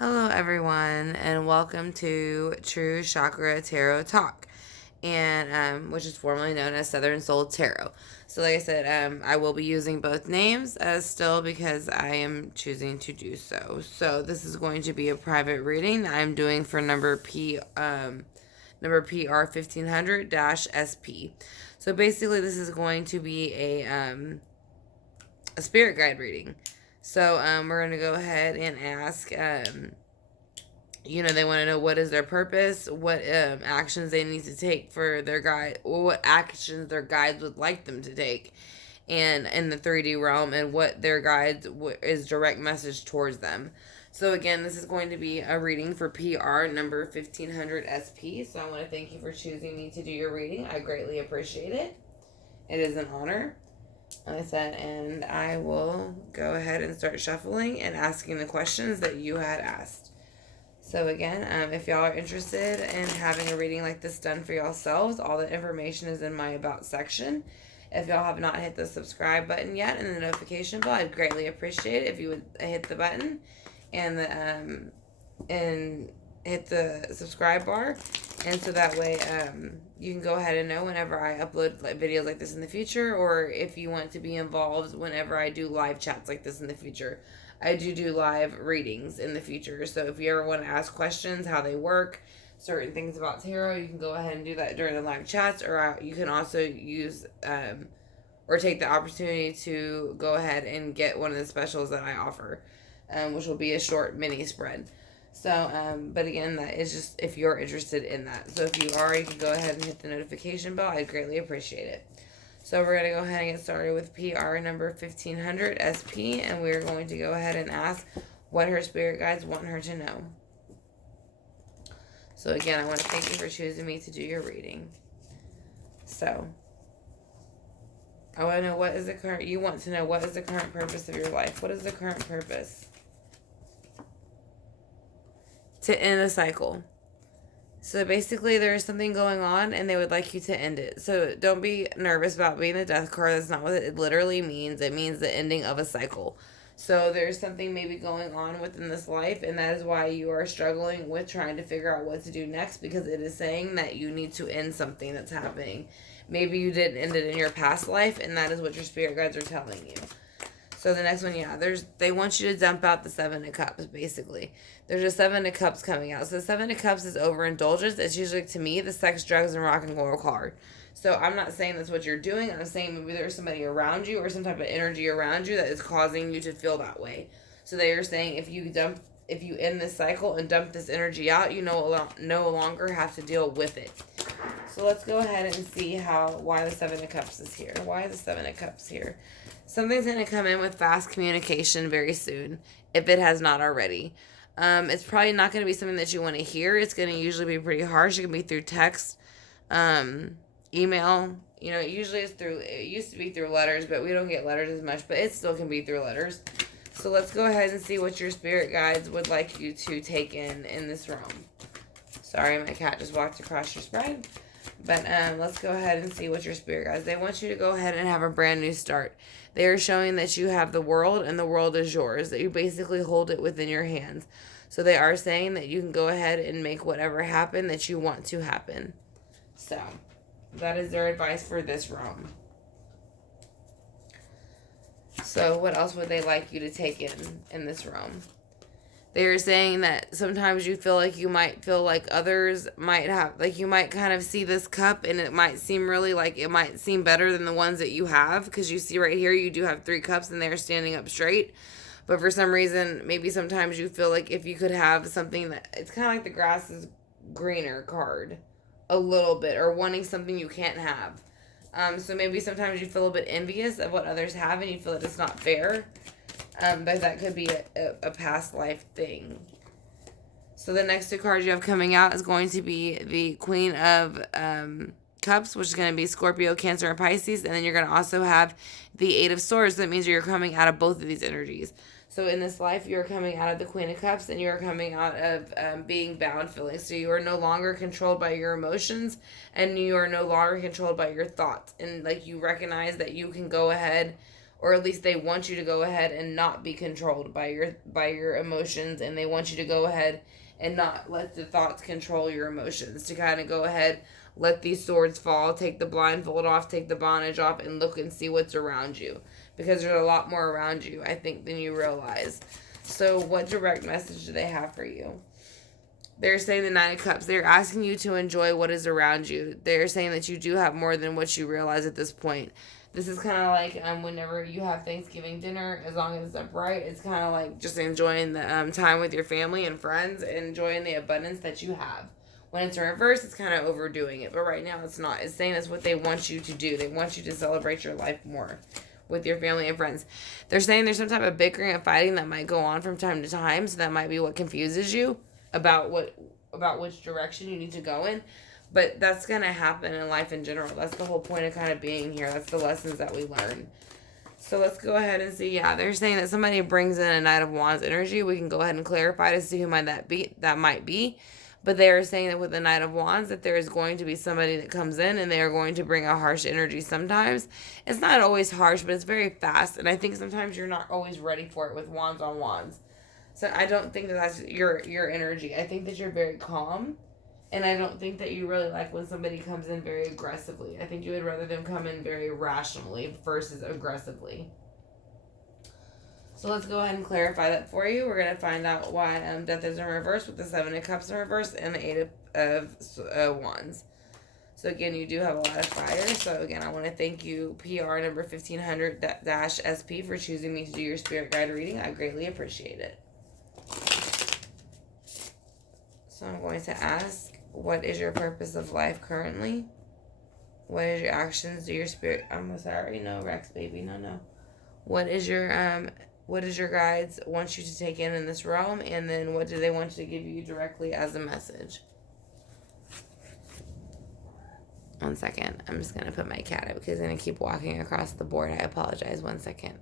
Hello, everyone, and welcome to True Chakra Tarot Talk, and which is formerly known as Southern Soul Tarot. So, like I said, I will be using both names still because I am choosing to do so. So, this is going to be a private reading that I'm doing for number PR 1500 SP. So, basically, this is going to be a spirit guide reading. So, we're going to go ahead and ask. They want to know what is their purpose, what actions they need to take for their guide, or what actions their guides would like them to take, and in the 3D realm, and what their guides is direct message towards them. So again, this is going to be a reading for PR number 1500 SP. So I want to thank you for choosing me to do your reading. I greatly appreciate it. It is an honor. Like I said, and I will go ahead and start shuffling and asking the questions that you had asked. So again, if y'all are interested in having a reading like this done for yourselves, all the information is in my About section. If y'all have not hit the subscribe button yet and the notification bell, I'd greatly appreciate it if you would hit the button and hit the subscribe bar, and so that way you can go ahead and know whenever I upload videos like this in the future, or if you want to be involved whenever I do live chats like this in the future. I do live readings in the future, so if you ever want to ask questions, how they work, certain things about tarot, you can go ahead and do that during the live chats, or you can also use or take the opportunity to go ahead and get one of the specials that I offer, which will be a short mini spread. So, but again, that is just if you're interested in that. So if you are, you can go ahead and hit the notification bell. I'd greatly appreciate it. So we're going to go ahead and get started with PR number 1500 SP, and we're going to go ahead and ask what her spirit guides want her to know. So again, I want to thank you for choosing me to do your reading. So, I want to know you want to know what is the current purpose of your life? What is the current purpose? To end a cycle. So basically, there is something going on, and they would like you to end it. So don't be nervous about being the death card. That's not what it literally means. It means the ending of a cycle. So there's something maybe going on within this life, and that is why you are struggling with trying to figure out what to do next, because it is saying that you need to end something that's happening. Maybe you didn't end it in your past life, and that is what your spirit guides are telling you. So the next one, they want you to dump out the Seven of Cups, basically. There's a Seven of Cups coming out. So the Seven of Cups is overindulgence. It's usually, to me, the sex, drugs, and rock and roll card. So I'm not saying that's what you're doing. I'm saying maybe there's somebody around you or some type of energy around you that is causing you to feel that way. So they are saying if you end this cycle and dump this energy out, you no longer have to deal with it. So let's go ahead and see why the Seven of Cups is here. Why is the Seven of Cups here? Something's going to come in with fast communication very soon, if it has not already. It's probably not going to be something that you want to hear. It's going to usually be pretty harsh. It can be through text, email. It used to be through letters, but we don't get letters as much, but it still can be through letters. So let's go ahead and see what your spirit guides would like you to take in this realm. Sorry, my cat just walked across your spread. But let's go ahead and see what your spirit guides. They want you to go ahead and have a brand new start. They are showing that you have the world and the world is yours, that you basically hold it within your hands. So they are saying that you can go ahead and make whatever happen that you want to happen. So that is their advice for this realm. So what else would they like you to take in this realm? They are saying that sometimes you feel like others might have, like you might kind of see this cup and it might seem really like it might seem better than the ones that you have, because you see right here you do have 3 cups and they're standing up straight. But for some reason, maybe sometimes you feel like if you could have something that, it's kind of like the grass is greener card a little bit, or wanting something you can't have. So maybe sometimes you feel a bit envious of what others have and you feel like it's not fair. But that could be a past life thing. So the next 2 cards you have coming out is going to be the Queen of Cups, which is going to be Scorpio, Cancer, and Pisces. And then you're going to also have the 8 of Swords. That means you're coming out of both of these energies. So in this life, you're coming out of the Queen of Cups and you're coming out of being bound feelings. So you are no longer controlled by your emotions and you are no longer controlled by your thoughts. And like you recognize that you can go ahead or at least they want you to go ahead and not be controlled by your emotions, and they want you to go ahead and not let the thoughts control your emotions, to kind of go ahead, let these swords fall, take the blindfold off, take the bondage off, and look and see what's around you, because there's a lot more around you, I think, than you realize. So what direct message do they have for you? They're saying the Nine of Cups. They're asking you to enjoy what is around you. They're saying that you do have more than what you realize at this point. This is kind of like whenever you have Thanksgiving dinner, as long as it's upright, it's kind of like just enjoying the time with your family and friends, and enjoying the abundance that you have. When it's in reverse, it's kind of overdoing it. But right now, it's not. It's saying that's what they want you to do. They want you to celebrate your life more with your family and friends. They're saying there's some type of bickering and fighting that might go on from time to time, so that might be what confuses you about which direction you need to go in. But that's going to happen in life in general. That's the whole point of kind of being here. That's the lessons that we learn. So let's go ahead and see. Yeah, they're saying that somebody brings in a Knight of Wands energy. We can go ahead and clarify to see who that might be. But they are saying that with the Knight of Wands, that there is going to be somebody that comes in, and they are going to bring a harsh energy sometimes. It's not always harsh, but it's very fast. And I think sometimes you're not always ready for it with Wands on Wands. So I don't think that that's your energy. I think that you're very calm. And I don't think that you really like when somebody comes in very aggressively. I think you would rather them come in very rationally versus aggressively. So let's go ahead and clarify that for you. We're going to find out why Death is in reverse with the Seven of Cups in reverse and the Eight of Wands. So again, you do have a lot of fire. So again, I want to thank you, PR number 1500-SP, for choosing me to do your spirit guide reading. I greatly appreciate it. So I'm going to ask, what is your purpose of life currently? What is your actions? Do your spirit... I'm sorry. No, Rex, baby. No. What is your guides want you to take in this realm? And then what do they want you to give you directly as a message? 1 second. I'm just going to put my cat up because he's going to keep walking across the board. I apologize. 1 second.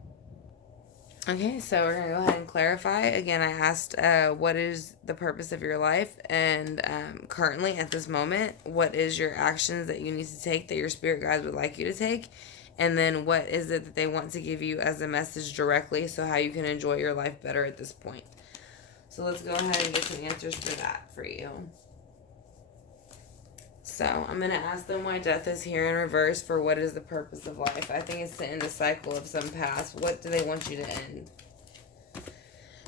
Okay, so we're going to go ahead and clarify. Again, I asked what is the purpose of your life, and currently at this moment, what is your actions that you need to take that your spirit guides would like you to take, and then what is it that they want to give you as a message directly, so how you can enjoy your life better at this point. So let's go ahead and get some answers for that for you. So I'm going to ask them why death is here in reverse for what is the purpose of life. I think it's to end a cycle of some past. What do they want you to end?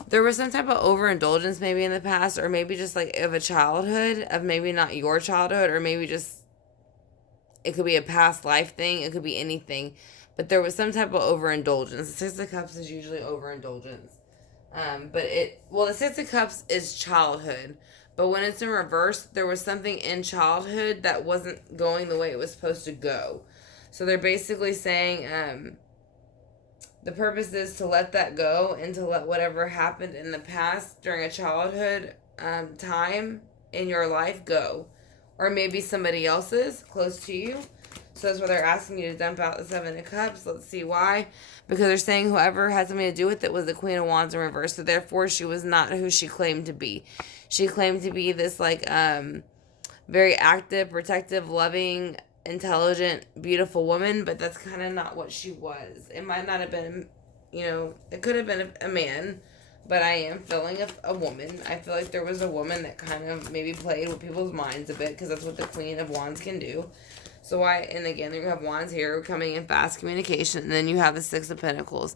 There was some type of overindulgence maybe in the past, or maybe just like of a childhood, of maybe not your childhood, or maybe just it could be a past life thing. It could be anything. But there was some type of overindulgence. The Six of Cups is usually overindulgence. The Six of Cups is childhood. But when it's in reverse, there was something in childhood that wasn't going the way it was supposed to go. So they're basically saying the purpose is to let that go and to let whatever happened in the past during a childhood time in your life go. Or maybe somebody else's close to you. So that's why they're asking you to dump out the Seven of Cups. Let's see why. Because they're saying whoever had something to do with it was the Queen of Wands in reverse. So therefore, she was not who she claimed to be. She claimed to be this very active, protective, loving, intelligent, beautiful woman. But that's kind of not what she was. It might not have been, it could have been a man. But I am feeling a woman. I feel like there was a woman that kind of maybe played with people's minds a bit. Because that's what the Queen of Wands can do. So and again, you have Wands here coming in fast communication. And then you have the Six of Pentacles.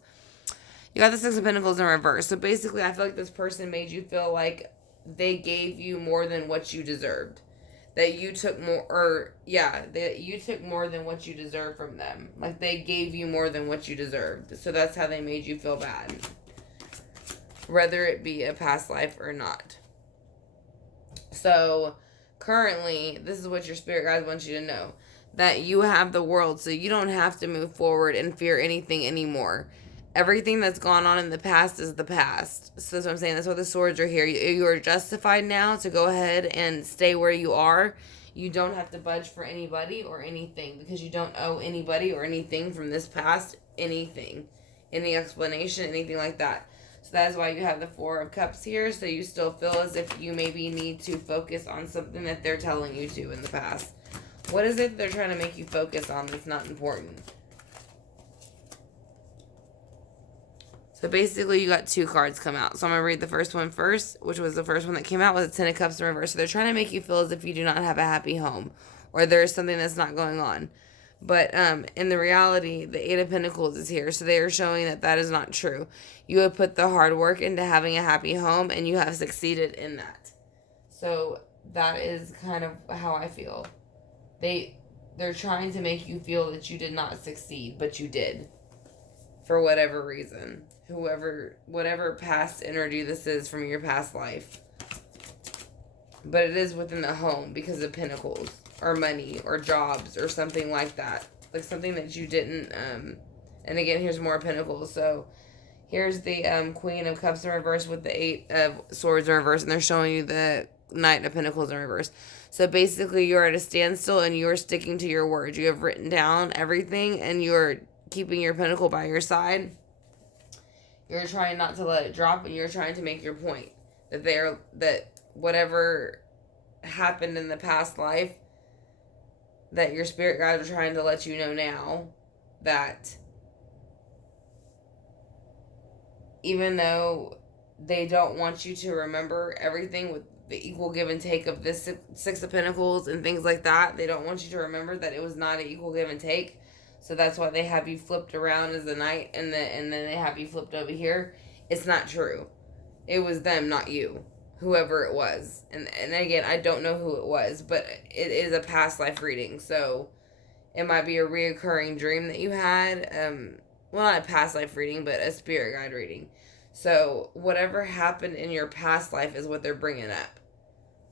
You got the Six of Pentacles in reverse. So basically, I feel like this person made you feel like they gave you more than what you deserved. That you took more, that you took more than what you deserved from them. Like they gave you more than what you deserved. So that's how they made you feel bad. Whether it be a past life or not. So currently, this is what your spirit guides want you to know. That you have the world, so you don't have to move forward and fear anything anymore. Everything that's gone on in the past is the past. So that's what I'm saying. That's why the swords are here. You are justified now to go ahead and stay where you are. You don't have to budge for anybody or anything because you don't owe anybody or anything from this past anything. Any explanation, anything like that. So that is why you have the Four of Cups here. So you still feel as if you maybe need to focus on something that they're telling you to in the past. What is it they're trying to make you focus on that's not important? So basically, you got two cards come out. So I'm going to read the first one first, which was the first one that came out, was a Ten of Cups in reverse. So they're trying to make you feel as if you do not have a happy home, or there's something that's not going on. But in the reality, the Eight of Pentacles is here. So they are showing that that is not true. You have put the hard work into having a happy home, and you have succeeded in that. So that is kind of how I feel. They're trying to make you feel that you did not succeed, but you did. For whatever reason. Whatever past energy this is from your past life. But it is within the home because of Pentacles. Or money. Or jobs. Or something like that. Like something that you didn't... and again, here's more Pentacles. So, here's the Queen of Cups in reverse with the Eight of Swords in reverse. And they're showing you the Knight of Pentacles in reverse. So basically, you're at a standstill and you're sticking to your words. You have written down everything and you're keeping your pentacle by your side. You're trying not to let it drop, and you're trying to make your point that whatever happened in the past life, that your spirit guides are trying to let you know now that even though they don't want you to remember everything with the equal give and take of this Six of Pentacles and things like that, they don't want you to remember that it was not an equal give and take. So that's why they have you flipped around as the Knight, and then they have you flipped over here. It's not true. It was them, not you. Whoever it was. And again, I don't know who it was, but it is a past life reading. So it might be a reoccurring dream that you had. Well, not a past life reading, but a spirit guide reading. So whatever happened in your past life is what they're bringing up.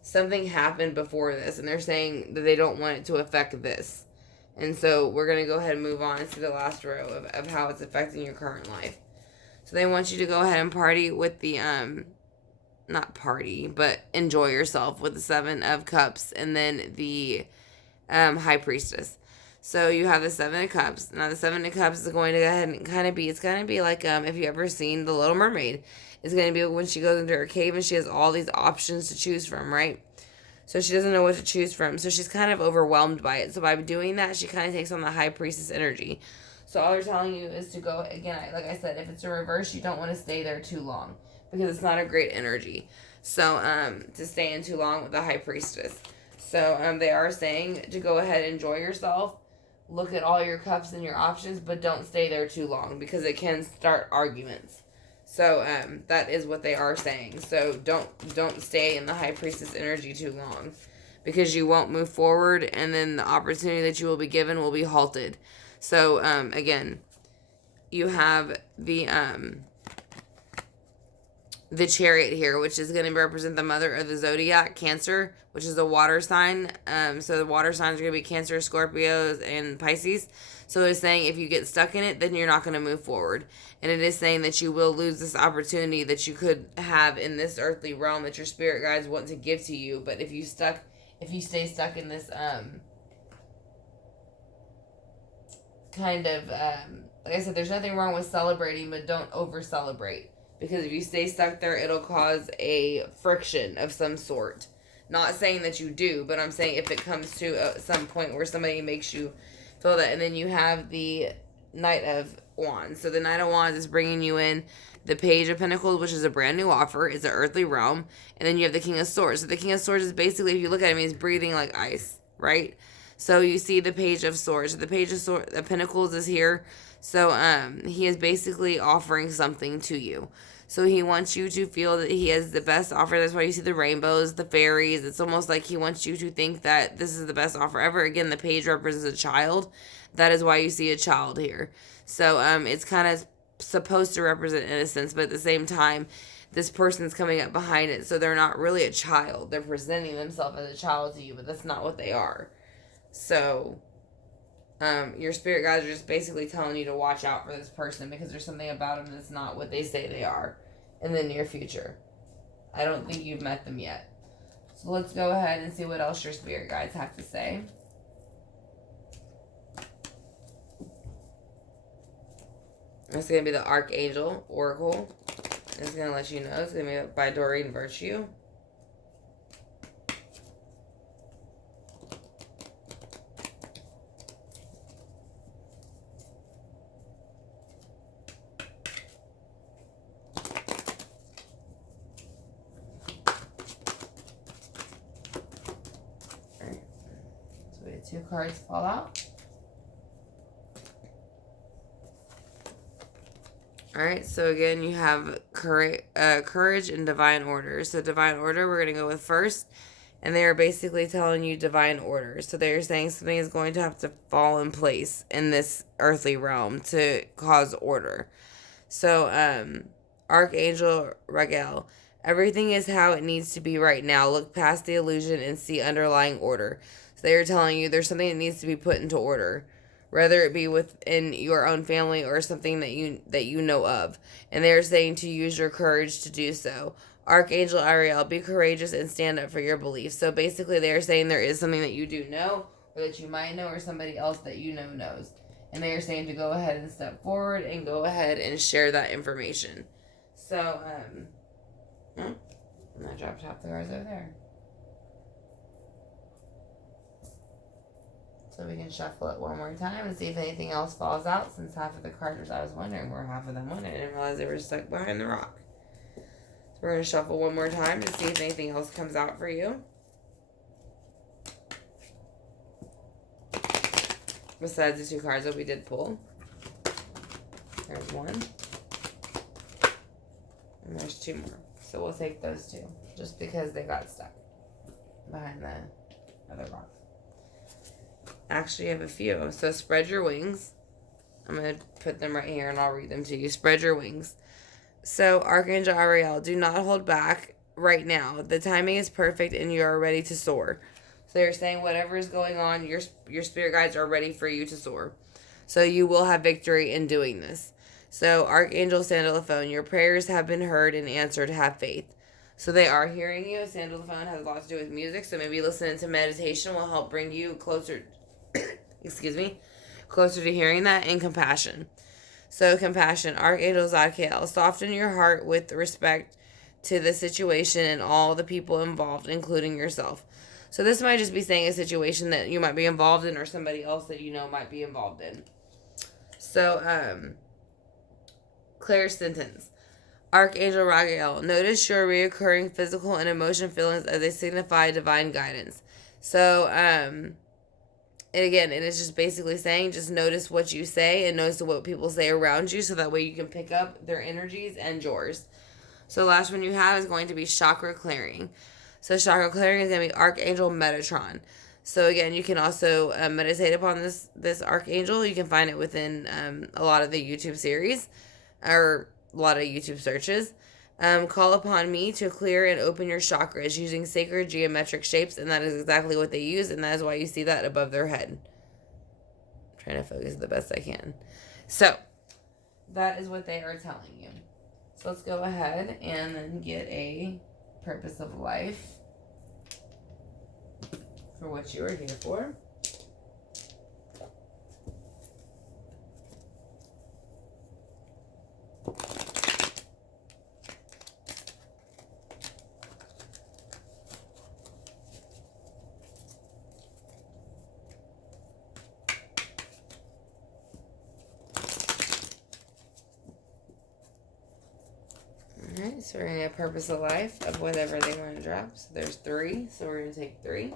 Something happened before this, and they're saying that they don't want it to affect this. And so we're going to go ahead and move on to the last row of how it's affecting your current life. So they want you to go ahead and party with the, not party, but enjoy yourself with the Seven of Cups and then the High Priestess. So you have the Seven of Cups. Now the Seven of Cups is going to go ahead and it's going to be like, if you ever seen The Little Mermaid. It's going to be when she goes into her cave and she has all these options to choose from, right? So she doesn't know what to choose from. So she's kind of overwhelmed by it. So by doing that, she kind of takes on the High Priestess energy. So all they're telling you is to go, again, like I said, if it's a reverse, you don't want to stay there too long. Because it's not a great energy. So, to stay in too long with the High Priestess. So, they are saying to go ahead and enjoy yourself. Look at all your cups and your options, but don't stay there too long. Because it can start arguments. So, that is what they are saying. So, don't stay in the High Priestess energy too long. Because you won't move forward, and then the opportunity that you will be given will be halted. So, again, you have the Chariot here, which is going to represent the mother of the zodiac, Cancer, which is a water sign. So the water signs are going to be Cancer, Scorpios, and Pisces. So they're saying if you get stuck in it, then you're not going to move forward. And it is saying that you will lose this opportunity that you could have in this earthly realm that your spirit guides want to give to you. But if you stay stuck in this kind of, like I said, there's nothing wrong with celebrating, but don't over-celebrate. Because if you stay stuck there, it'll cause a friction of some sort. Not saying that you do, but I'm saying if it comes to some point where somebody makes you feel that. And then you have the Knight of Wands. So the Knight of Wands is bringing you in the Page of Pentacles, which is a brand new offer. It's an earthly realm. And then you have the King of Swords. So the King of Swords is basically, if you look at him, he's breathing like ice, right? So you see the Page of Swords. The Page of Pentacles is here. So he is basically offering something to you. So he wants you to feel that he has the best offer. That's why you see the rainbows, the fairies. It's almost like he wants you to think that this is the best offer ever. Again, the page represents a child. That is why you see a child here. So it's kind of supposed to represent innocence, but at the same time, this person's coming up behind it. So they're not really a child. They're presenting themselves as a child to you, but that's not what they are. So your spirit guides are just basically telling you to watch out for this person because there's something about them that's not what they say they are in the near future. I don't think you've met them yet. So let's go ahead and see what else your spirit guides have to say. It's going to be the Archangel Oracle. It's going to let you know. It's going to be by Doreen Virtue. 2 cards fall out. Alright, so again, you have courage and divine order. So divine order, we're going to go with first. And they are basically telling you divine order. So they're saying something is going to have to fall in place in this earthly realm to cause order. So, Archangel Raguel, everything is how it needs to be right now. Look past the illusion and see underlying order. So they are telling you there's something that needs to be put into order, whether it be within your own family or something that you know of. And they're saying to use your courage to do so. Archangel Ariel, be courageous and stand up for your beliefs. So basically they're saying there is something that you do know, or that you might know, or somebody else that you know knows. And they are saying to go ahead and step forward and go ahead and share that information. So, I dropped half the cards over there. So we can shuffle it one more time and see if anything else falls out, since half of the cards I was wondering where half of them went. I didn't realize they were stuck behind the rock. So we're going to shuffle one more time to see if anything else comes out for you. Besides the 2 cards that we did pull. There's 1. And there's 2 more. So we'll take those 2. Just because they got stuck behind the other rock. Actually, I have a few. So spread your wings. I'm going to put them right here and I'll read them to you. Spread your wings. So Archangel Ariel, do not hold back right now. The timing is perfect and you are ready to soar. So they're saying whatever is going on, your spirit guides are ready for you to soar. So you will have victory in doing this. So Archangel Sandalphon, your prayers have been heard and answered. Have faith. So they are hearing you. Sandalphon has a lot to do with music. So maybe listening to meditation will help bring you closer, closer to hearing that, and compassion. So compassion, Archangel Zadkiel, soften your heart with respect to the situation and all the people involved, including yourself. So this might just be saying a situation that you might be involved in, or somebody else that you know might be involved in. So, Claire's sentence. Archangel Raguel, notice your reoccurring physical and emotion feelings as they signify divine guidance. So, and again, it is just basically saying just notice what you say and notice what people say around you, so that way you can pick up their energies and yours. So last one you have is going to be chakra clearing. So chakra clearing is going to be Archangel Metatron. So again, you can also meditate upon this Archangel. You can find it within a lot of the YouTube series, or a lot of YouTube searches. Call upon me to clear and open your chakras using sacred geometric shapes, and that is exactly what they use, and that is why you see that above their head. I'm trying to focus the best I can. So, that is what they are telling you. So let's go ahead and then get a purpose of life for what you are here for. Alright, so we're going to get purpose of life of whatever they want to drop. So there's 3, so we're going to take 3.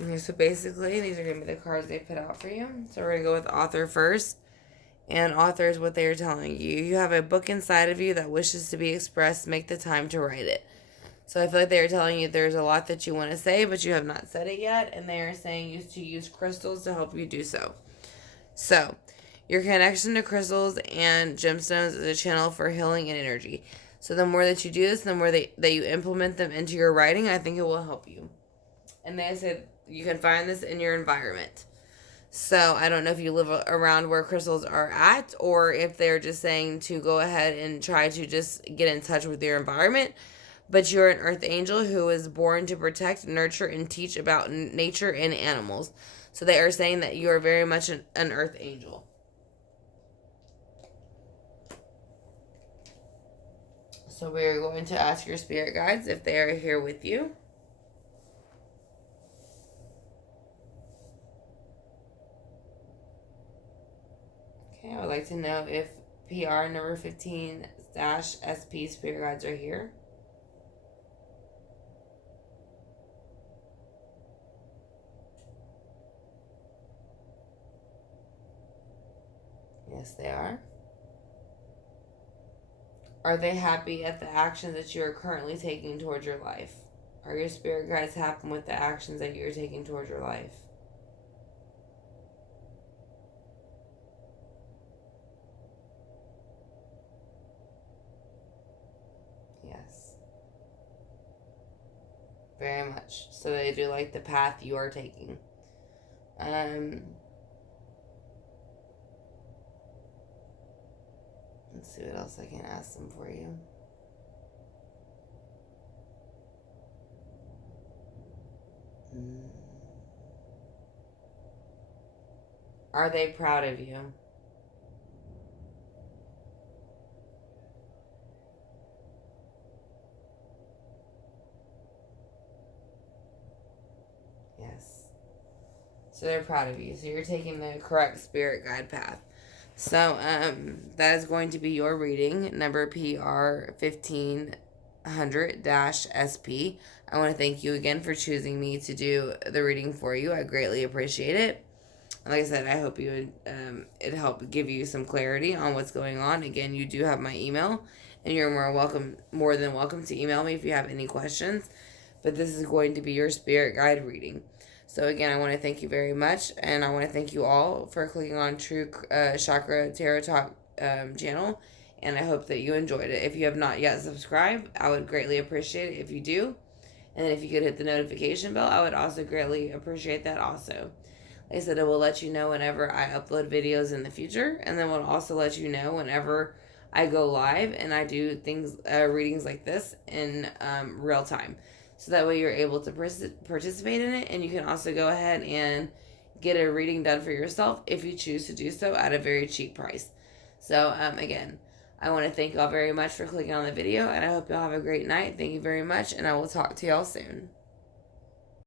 Okay, so basically, these are going to be the cards they put out for you. So we're going to go with author first. And author is what they are telling you. You have a book inside of you that wishes to be expressed. Make the time to write it. So I feel like they are telling you there's a lot that you want to say, but you have not said it yet. And they are saying you to use crystals to help you do so. So, your connection to crystals and gemstones is a channel for healing and energy. So the more that you do this, the more that you implement them into your writing, I think it will help you. And they said you can find this in your environment. So I don't know if you live around where crystals are at, or if they're just saying to go ahead and try to just get in touch with your environment. But you're an earth angel who is born to protect, nurture, and teach about nature and animals. So they are saying that you are very much an earth angel. So we're going to ask your spirit guides if they are here with you. Okay, I would like to know if PR number 15-SP spirit guides are here. Yes, they are. Are they happy at the actions that you are currently taking towards your life? Are your spirit guides happy with the actions that you're taking towards your life? Yes. Very much. So they do like the path you are taking. Let's see what else I can ask them for you. Are they proud of you? Yes. So they're proud of you. So you're taking the correct spirit guide path. So that is going to be your reading, number PR 1500-SP. I want to thank you again for choosing me to do the reading for you. I greatly appreciate it. Like I said, I hope you would it helped give you some clarity on what's going on. Again, you do have my email, and you're more than welcome to email me if you have any questions. But this is going to be your spirit guide reading. So again, I want to thank you very much, and I want to thank you all for clicking on True Chakra Tarot Talk channel, and I hope that you enjoyed it. If you have not yet subscribed, I would greatly appreciate it if you do, and then if you could hit the notification bell, I would also greatly appreciate that also. Like I said, it will let you know whenever I upload videos in the future, and then we'll also let you know whenever I go live and I do things, readings like this in real time. So that way you're able to participate in it, and you can also go ahead and get a reading done for yourself if you choose to do so at a very cheap price. So again, I want to thank y'all very much for clicking on the video, and I hope y'all have a great night. Thank you very much, and I will talk to y'all soon.